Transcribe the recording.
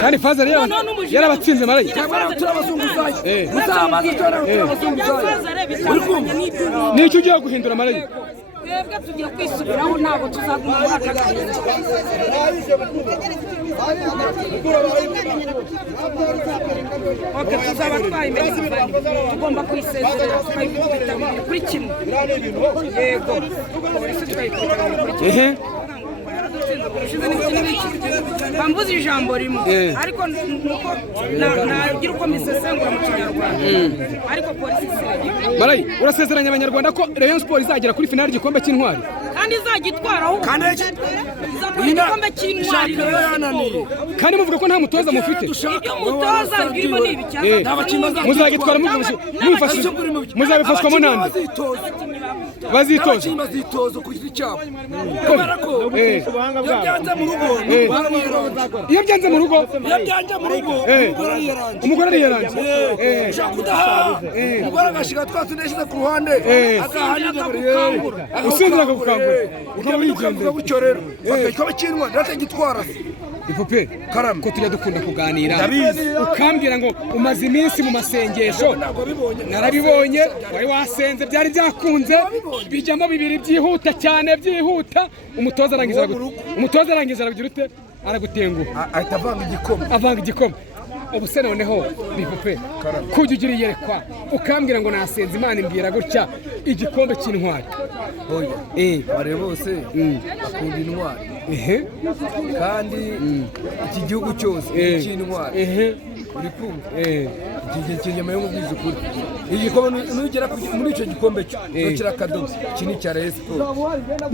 kandi Fazal yarabatsinze Marayi nicyo ugiye guhindura Marayi twebwe tugiye kwisubiraho ntabwo tuzaguma muri aka gahinda tuzaba twayimenye tugomba kwisezerera tukayikubita kuri kimwe yego polisi tukayikubita kuri kimwe bambuze ijambo rimwe ariko nuko nagira uko misesengura mu kinyarwanda ariko polisi isiragira Marayi urasezeranya abanyarwanda ko Rayon Sports izagera kuri finale y'igikombe cy'intwari kandi izagitwaraho kandi igikombe cy'intwari kandi muvuga ko nta mutoza mufite ibyo mutoza birimo ni ibicyaza muzagitwara mufashe muzabifashwamo nande bazitoza ku giti cyabo kubera ko iyo byanze mu rugo umugore ariyaranje ushaka kudaha umugore agashiga twatuneshize ku ruhande akahanira usinzira akagukangura ukaba wigendera gutyo rero bakaba kinwa natagitwara ipupe ko tujya dukunda kuganira ukambwira ngo umaze iminsi mu masengesho narabibonye wari wasenze byari byakunze bijyamo bibiri byihuta cyane byihuta umutoza arangiza aragira ute aragutenguha ahita avanga igikoma ubu se noneho bipupe kujya ugira iyerekwa ukambwira ngo nasenze Imana imbwira gutya igikombe cy'intwari bare bose akunda intwari kandi iki gihugu cyose cy'intwari uri kumva iki kinyama yo mu by'ukuri igikombe nugera muri icyo gikombe cyo kirakadobo iki ni cya Rayon Sports